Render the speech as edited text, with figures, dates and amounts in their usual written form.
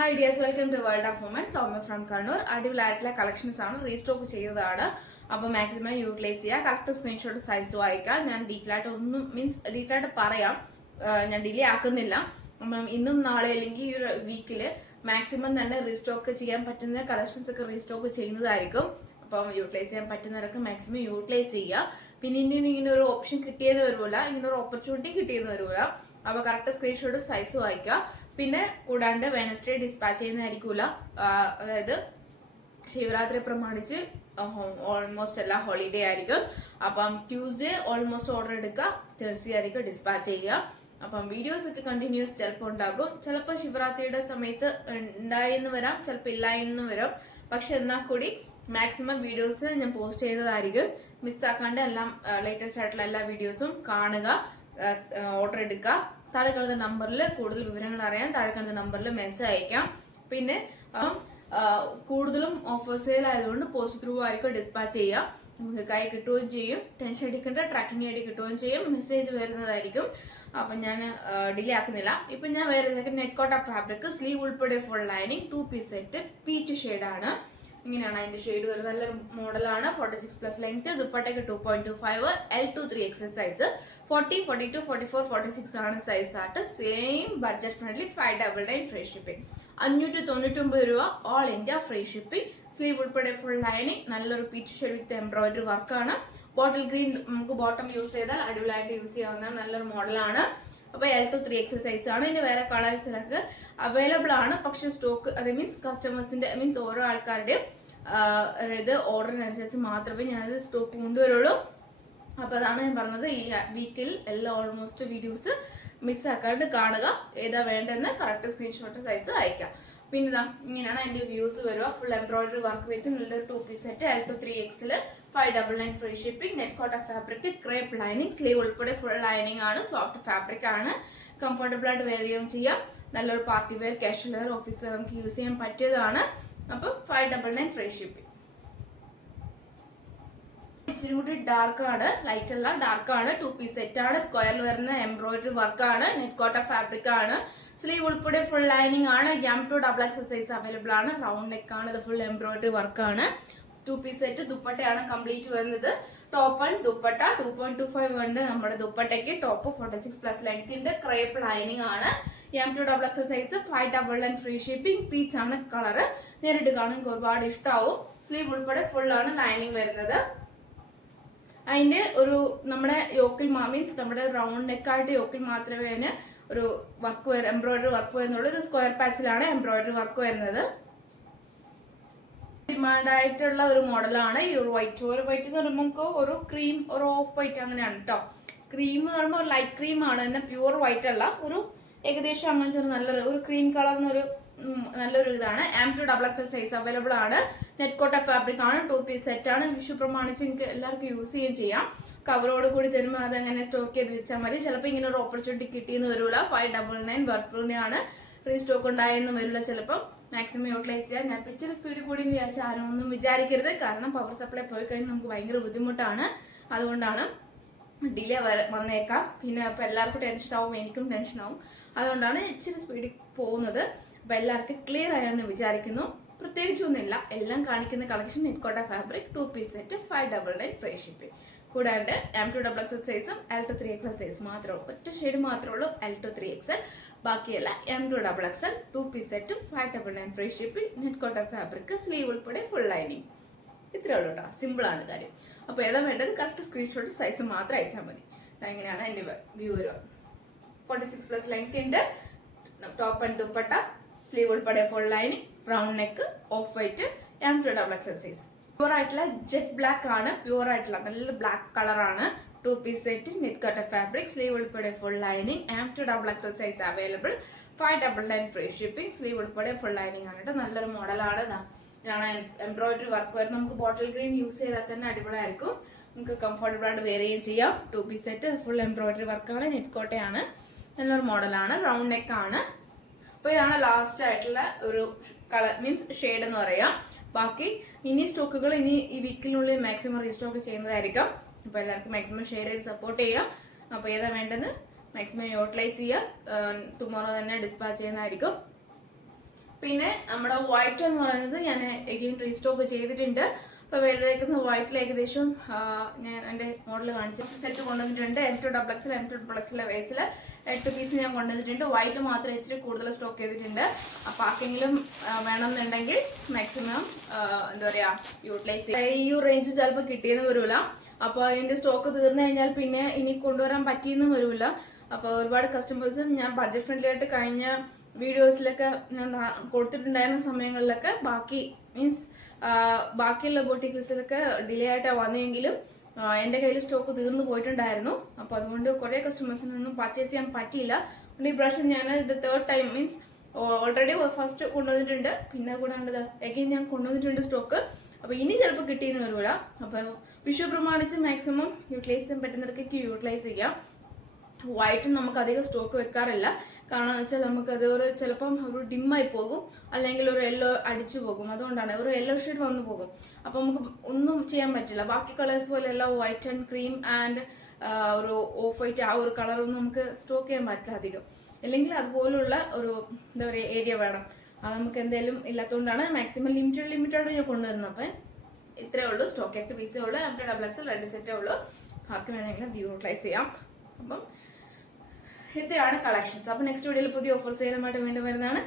Hi dears, welcome to world of woman. Soumya from Kannur. അടിപൊളിയായിട്ടുള്ള collections ആണ്, restock ചെയ്തതാണ്. അപ്പോൾ മാക്സിമം യൂട്ടിലൈസ് ചെയ്യുക. കറക്റ്റ് സ്ക്രീൻഷോട്ട് സൈസ് വായിക്കാം. ഞാൻ ഡീറ്റെയിൽ ആയിട്ട് പറയാം, ഞാൻ ഡിലേ ആക്കുന്നില്ല. ഇന്നും നാളെ അല്ലെങ്കിൽ ഈ ഒരു വീക്കിൽ മാക്സിമം തന്നെ റീസ്റ്റോക്ക് ചെയ്യാൻ പറ്റുന്ന കളക്ഷൻസ് ഒക്കെ റീസ്റ്റോക്ക് ചെയ്യുന്നതായിരിക്കും. അപ്പം യൂട്ടിലൈസ് ചെയ്യാൻ പറ്റുന്നവരൊക്കെ മാക്സിമം യൂട്ടിലൈസ് ചെയ്യുക. പിന്നെ ഇങ്ങനെ ഒരു ഓപ്ഷൻ കിട്ടിയെന്ന് വരില്ല, ഇങ്ങനെ ഒരു ഓപ്പർച്യൂണിറ്റി കിട്ടിയെന്ന് വരില്ല. അപ്പോൾ കറക്റ്റ് സ്ക്രീൻഷോട്ട് സൈസ് വായിക്കുക. പിന്നെ കൂടാണ്ട് വെനസ്ഡേ ഡിസ്പാച്ച് ചെയ്യുന്നതായിരിക്കൂല. അതായത് ശിവരാത്രി പ്രമാണിച്ച് ഓൾമോസ്റ്റ് എല്ലാ ഹോളിഡേ ആയിരിക്കും. അപ്പം ട്യൂസ്ഡേ ഓൾമോസ്റ്റ് ഓർഡർ എടുക്കുക, തേഴ്സ്ഡേ ആയിരിക്കും ഡിസ്പാച്ച് ചെയ്യുക. അപ്പം വീഡിയോസ് ഒക്കെ കണ്ടിന്യൂസ് ചിലപ്പോൾ ഉണ്ടാകും. ചിലപ്പോൾ ശിവരാത്രിയുടെ സമയത്ത് ഉണ്ടായെന്ന് വരാം, ചിലപ്പോൾ ഇല്ല എന്ന് വരാം. പക്ഷെ എന്നാൽ കൂടി മാക്സിമം വീഡിയോസ് ഞാൻ പോസ്റ്റ് ചെയ്യുന്നതായിരിക്കും. മിസ്സാക്കാണ്ട് എല്ലാം ലേറ്റസ്റ്റ് ആയിട്ടുള്ള എല്ലാ വീഡിയോസും കാണുക, ഓർഡർ എടുക്കുക. താഴെ കാണുന്ന നമ്പറിൽ കൂടുതൽ വിവരങ്ങൾ അറിയാൻ താഴെ കാണുന്ന നമ്പറിൽ മെസ്സേജ് അയക്കാം. പിന്നെ കൂടുതലും ഓഫർ സെയിൽ ആയതുകൊണ്ട് പോസ്റ്റ് ത്രൂ ആയിരിക്കും ഡിസ്പാച്ച് ചെയ്യുക. നമുക്ക് കൈ കിട്ടുകയും ചെയ്യും, ടെൻഷൻ അടിക്കേണ്ട, ട്രാക്കിംഗ് ഐ ഡി കിട്ടുകയും ചെയ്യും, മെസ്സേജ് വരുന്നതായിരിക്കും. അപ്പം ഞാൻ ഡിലേ ആക്കുന്നില്ല. ഇപ്പം ഞാൻ വേറെ നെറ്റ് കോട്ട ഫാബ്രിക് സ്ലീവ് ഉൾപ്പെടെ full lining 2 piece set peach ഷെയ്ഡാണ്. ഇങ്ങനെയാണ് അതിന്റെ ഷെയ്ഡ് വരുന്നത്. നല്ലൊരു മോഡലാണ്. 46+ ലെങ്ത്, ദുപ്പട്ടയ്ക്ക് 2.25, L2 3XL സൈസ്, 40, 42, 44, 46 ആണ് സൈസ് ആയിട്ട്. Same budget friendly 599 free shipping. 599 രൂപ all India free shipping. Sleeve ഉൾപ്പെടെ ഫുൾ ലൈനിങ്, നല്ലൊരു പീച്ച് ഷെയ്ഡ് വിത്ത് എംബ്രോയിഡറി വർക്കാണ്. ബോട്ടിൽ ഗ്രീൻ നമുക്ക് ബോട്ടം യൂസ് ചെയ്താൽ അടിപൊളിയായിട്ട് യൂസ് ചെയ്യാവുന്ന നല്ലൊരു മോഡലാണ്. അപ്പോൾ L2 3XL സൈസ് ആണ്. ഇതിന്റെ വേറെ കളേഴ്സിലൊക്കെ അവൈലബിൾ ആണ്. പക്ഷെ സ്റ്റോക്ക് അത് കസ്റ്റമേഴ്സിന്റെ ഓരോ ആൾക്കാരുടെയും അതായത് ഓർഡറിനനുസരിച്ച് മാത്രമേ ഞാനത് സ്റ്റോക്ക് കൊണ്ടുവരുള്ളൂ. അപ്പോൾ അതാണ് ഞാൻ പറഞ്ഞത്. ഈ വീക്കിൽ എല്ലാ ഓൾമോസ്റ്റ് വീഡിയോസ് മിസ്സാക്കാണ്ട് കാണുക. ഏതാ വേണ്ടെന്ന് കറക്റ്റ് സ്ക്രീൻഷോട്ട് സൈസ് അയക്കാം. പിന്നെ ഇതാ ഇങ്ങനെയാണ് അതിന്റെ വ്യൂസ് വരിക. ഫുൾ എംബ്രോയിഡറി വർക്ക് വിത്ത് നല്ലൊരു 2 piece set, L2 3XL, 599 free shipping. Net Kota fabric, crepe lining, sleeve ഉൾപ്പെടെ ഫുൾ ലൈനിങ് ആണ്. സോഫ്റ്റ് ഫാബ്രിക് ആണ്. കംഫർട്ടബിൾ ആയിട്ട് വെയർ ചെയ്യാൻ ചെയ്യാം. നല്ലൊരു party wear, casual wear, office wear നമുക്ക് യൂസ് ചെയ്യാൻ പറ്റിയതാണ്. അപ്പം 599 ഫ്രീ ഷിപ്പിംഗ്. ഇച്ചിരി കൂടി ഡാർക്ക് ആണ്, ലൈറ്റ് അല്ല ഡാർക്ക് ആണ്. 2 പീസ് സെറ്റ് ആണ്. സ്ക്വയറിൽ വരുന്ന എംബ്രോയിഡറി വർക്ക് ആണ്. നെറ്റ് കോട്ട ഫാബ്രിക് ആണ്. സ്ലീവ് ഉൾപ്പെടെ ഫുൾ ലൈനിങ് ആണ്. M2 XXL സൈസ് അവൈലബിൾ ആണ്. റൗണ്ട് നെക്ക് ആണ്. ഇത് ഫുൾ എംബ്രോയിഡറി വർക്ക് ആണ്. 2 പീസ് സെറ്റ്, ദുപ്പട്ടയാണ് കംപ്ലീറ്റ് വരുന്നത്. ടോപ്പ് ആൻഡ് ദുപ്പട്ട 2.25 ഉണ്ട് നമ്മുടെ ദുപ്പട്ടയ്ക്ക്. ടോപ്പ് 46+ ലെങ്ത് ഉണ്ട്. ക്രേപ്പ് ലൈനിങ് ആണ്. M2 XXL size, 599 free shipping. Peach ആണ് കളറ്. നേരിട്ട് കാണാൻ ഒരുപാട് ഇഷ്ടമാവും. സ്ലീവ് ഉൾപ്പെടെ ഫുൾ ആണ് ലൈനിങ് വരുന്നത്. അതിന്റെ ഒരു നമ്മുടെ യോക്കിൽ നമ്മുടെ റൗണ്ട് നെക്കായിട്ട് യോക്കിൽ മാത്രമേ അതിന് ഒരു വർക്ക് എംബ്രോയിഡറി വർക്ക് വരുന്നുള്ളൂ. ഇത് സ്ക്വയർ പാച്ചിലാണ് എംബ്രോയിഡറി വർക്ക് വരുന്നത്. ഡിമാൻഡ് ആയിട്ടുള്ള ഒരു മോഡലാണ് ഈ ഒരു വൈറ്റ്. ഒരു വൈറ്റ് എന്ന് പറയുമ്പോൾ നമുക്ക് ഒരു ക്രീം, ഒരു ഓഫ് വൈറ്റ് അങ്ങനെയാണ് കേട്ടോ. ക്രീം എന്ന് പറയുമ്പോൾ ഒരു ലൈറ്റ് ക്രീം ആണ്, എന്നാൽ പ്യൂർ വൈറ്റ് അല്ല. ഒരു ഏകദേശം അങ്ങനത്തെ ഒരു നല്ലൊരു ഒരു ക്രീം കളർന്നൊരു നല്ലൊരു ഇതാണ്. M2 XXL സൈസ് അവൈലബിൾ ആണ്. നെറ്റ് കോട്ട ഫാബ്രിക് ആണ്. 2 പീസ് സെറ്റ് ആണ്. വിഷു പ്രമാണിച്ച് നിങ്ങൾക്ക് എല്ലാവർക്കും യൂസ് ചെയ്യുകയും ചെയ്യാം. കവറോട് കൂടി തരുമ്പോൾ അതങ്ങനെ സ്റ്റോക്ക് ചെയ്ത് വെച്ചാൽ മതി. ചിലപ്പോൾ ഇങ്ങനെ ഒരു ഓപ്പർച്യൂണിറ്റി കിട്ടിയെന്ന് വരില്ല. 599 വർക്കിന്റെ ആണ്. റീസ്റ്റോക്ക് ഉണ്ടായെന്ന് വരില്ല ചിലപ്പോൾ. മാക്സിമം യൂട്ടിലൈസ് ചെയ്യാൻ. ഞാൻ ഇച്ചിരി സ്പീഡ് കൂടി വിചാരിച്ചാൽ ആരും ഒന്നും വിചാരിക്കരുത്. കാരണം പവർ സപ്ലൈ പോയി കഴിഞ്ഞാൽ നമുക്ക് ഭയങ്കര ബുദ്ധിമുട്ടാണ്. അതുകൊണ്ടാണ് ഡിലേ വന്നേക്കാം. പിന്നെ അപ്പോൾ എല്ലാവർക്കും ടെൻഷനാവും, എനിക്കും ടെൻഷനാവും. അതുകൊണ്ടാണ് ഇച്ചിരി സ്പീഡിൽ പോകുന്നത്. അപ്പോൾ എല്ലാവർക്കും ക്ലിയർ ആയെന്ന് വിചാരിക്കുന്നു. പ്രത്യേകിച്ചൊന്നുമില്ല. എല്ലാം കാണിക്കുന്ന collection net Kota fabric 2 piece set, 599 free shipping. കൂടാണ്ട് M2 XXL സൈസും L2 3XL സൈസ് മാത്രമേ ഉള്ളൂ. ഒറ്റ ഷെയ്ഡ് മാത്രമേ ഉള്ളൂ L2 3XL. ബാക്കിയല്ല M2 XXL 2 piece സെറ്റും 599 free shipping. Net Kota fabric, sleeve ഉൾപ്പെടെ ഫുൾ ലൈനിങ്. ഇത്രേ ഉള്ളൂ കേട്ടോ. സിമ്പിളാണ് കാര്യം. അപ്പോൾ ഏതാ വേണ്ടത് കറക്റ്റ് സ്ക്രീൻഷോട്ട് സൈസ് മാത്രം അയച്ചാൽ മതി. എങ്ങനെയാണ് അതിൻ്റെ വ്യൂ വരിക. 46+ ലെങ്ത് ഉണ്ട്. ടോപ്പ് ആൻഡ് ദുപ്പട്ട, സ്ലീവ് ഉൾപ്പെടെ full lining, round neck, off white, M2 XXL size. Pure ആയിട്ടുള്ള ജെറ്റ് ബ്ലാക്ക് ആണ്. പ്യൂർ ആയിട്ടുള്ള നല്ല ബ്ലാക്ക് കളറാണ്. 2 piece set, net Kota fabric, sleeve ഉൾപ്പെടെ full lining. M2 XXL size available. 599 free shipping. Sleeve ഉൾപ്പെടെ full lining ആണ് കേട്ടോ. നല്ലൊരു മോഡലാണ്. ഇതാണ് എംബ്രോയിഡറി വർക്ക് വരുന്നത്. നമുക്ക് ബോട്ടിൽ ഗ്രീൻ യൂസ് ചെയ്താൽ തന്നെ അടിപൊളിയായിരിക്കും. നമുക്ക് കംഫർട്ടബിൾ ആയിട്ട് വെയർ ചെയ്യുകയും ചെയ്യാം. 2 പീസ് സെറ്റ്, ഫുൾ എംബ്രോയിഡറി വർക്കാണ്. നെറ്റ് കോട്ടയാണ്. നല്ലൊരു മോഡലാണ്. റൗണ്ട് നെക്ക് ആണ്. അപ്പോൾ ഇതാണ് ലാസ്റ്റ് ആയിട്ടുള്ള ഒരു കളർ ഷെയ്ഡ് എന്ന് പറയാം. ബാക്കി ഇനി സ്റ്റോക്കുകൾ ഇനി ഈ വീക്കിനുള്ളിൽ മാക്സിമം റീസ്റ്റോക്ക് ചെയ്യുന്നതായിരിക്കും. അപ്പോൾ എല്ലാവർക്കും മാക്സിമം ഷെയർ ചെയ്ത് സപ്പോർട്ട് ചെയ്യുക. അപ്പോൾ ഏതാ വേണ്ടത് മാക്സിമം യൂട്ടിലൈസ് ചെയ്യുക. ടുമോറോ തന്നെ ഡിസ്പാച്ച് ചെയ്യുന്നതായിരിക്കും. പിന്നെ നമ്മുടെ വൈറ്റ് എന്ന് പറയുന്നത് ഞാൻ എഗെയിൻ റീസ്റ്റോക്ക് ചെയ്തിട്ടുണ്ട്. അപ്പോൾ വലുതേക്കുന്ന വൈറ്റിൽ ഏകദേശം ഞാൻ എൻ്റെ മോഡൽ കാണിച്ച സെറ്റ് കൊണ്ടുവന്നിട്ടുണ്ട്. M2XX M2XX വേസിൽ 8 പീസ് ഞാൻ കൊണ്ടുവന്നിട്ടുണ്ട്. വൈറ്റ് മാത്രം ഇച്ചിരി കൂടുതൽ സ്റ്റോക്ക് ചെയ്തിട്ടുണ്ട്. അപ്പോൾ ആർക്കെങ്കിലും വേണമെന്നുണ്ടെങ്കിൽ മാക്സിമം എന്താ പറയുക യൂട്ടിലൈസ് ചെയ്യുക. ഈ റേഞ്ച് ചിലപ്പോൾ കിട്ടിയെന്ന് വരില്ല. അപ്പോൾ അതിൻ്റെ സ്റ്റോക്ക് തീർന്നു കഴിഞ്ഞാൽ പിന്നെ ഇനി കൊണ്ടുവരാൻ പറ്റിയെന്നും വരില്ല. അപ്പോൾ ഒരുപാട് കസ്റ്റമേഴ്സും ഞാൻ ബഡ്ജറ്റ് ഫ്രണ്ട്ലി ആയിട്ട് കഴിഞ്ഞ വീഡിയോസിലൊക്കെ ഞാൻ കൊടുത്തിട്ടുണ്ടായിരുന്ന സമയങ്ങളിലൊക്കെ ബാക്കിയുള്ള ബൊട്ടിക്സിലൊക്കെ ഡിലേ ആയിട്ടാണ് വന്നെങ്കിലും എൻ്റെ കയ്യിൽ സ്റ്റോക്ക് തീർന്നു പോയിട്ടുണ്ടായിരുന്നു. അപ്പോൾ അതുകൊണ്ട് കുറേ കസ്റ്റമേഴ്സിനൊന്നും പർച്ചേസ് ചെയ്യാൻ പറ്റിയില്ല. ഈ പ്രാവശ്യം ഞാൻ ഇത് 3rd ടൈം ഓൾറെഡി ഫസ്റ്റ് കൊണ്ടുവന്നിട്ടുണ്ട്. പിന്നെ കൂടാണ്ടത് എഗെയിൻ ഞാൻ കൊണ്ടുവന്നിട്ടുണ്ട് സ്റ്റോക്ക്. അപ്പോൾ ഇനി ചിലപ്പോൾ കിട്ടിയെന്ന് വരില്ല. അപ്പോൾ വിഷു പ്രമാണിച്ച് മാക്സിമം യൂട്ടിലൈസ് ചെയ്യാൻ പറ്റുന്നവർക്ക് യൂട്ടിലൈസ് ചെയ്യാം. വൈറ്റ് നമുക്ക് അധികം സ്റ്റോക്ക് വെക്കാറില്ല. കാരണം വെച്ചാൽ നമുക്കത് ചിലപ്പം ഒരു ഡിമ്മായി പോകും, അല്ലെങ്കിൽ ഒരു യെല്ലോ അടിച്ചു പോകും. അതുകൊണ്ടാണ് ഒരു യെല്ലോ ഷെയ്ഡ് വന്നു പോകും. അപ്പോൾ നമുക്ക് ഒന്നും ചെയ്യാൻ പറ്റില്ല. ബാക്കി കളേഴ്സ് പോലെയല്ല വൈറ്റ് ആൻഡ് ക്രീം ആൻഡ് ഒരു ഓഫ് വൈറ്റ് ആ ഒരു കളറൊന്നും നമുക്ക് സ്റ്റോക്ക് ചെയ്യാൻ പറ്റില്ല അധികം. അല്ലെങ്കിൽ അതുപോലുള്ള ഒരു എന്താ പറയുക ഏരിയ വേണം. അത് നമുക്ക് എന്തെങ്കിലും ഇല്ലാത്തതുകൊണ്ടാണ് മാക്സിമം ലിമിറ്റഡ് ഞാൻ കൊണ്ടുവരുന്നത്. അപ്പം ഇത്രയേ ഉള്ളൂ. സ്റ്റോക്ക് 8 പീസേ ഉള്ളൂ. M2XX 2 സെറ്റേ ഉള്ളൂ. ആർക്ക് വേണമെങ്കിലും അത് യൂട്ടിലൈസ് ചെയ്യാം. അപ്പം ഇത്രയാണ് കളക്ഷൻസ്. അപ്പോൾ നെക്സ്റ്റ് വീഡിയോയിൽ പുതിയ ഓഫർ സെയിലുമായിട്ട് വീണ്ടും വരുന്നതാണ്.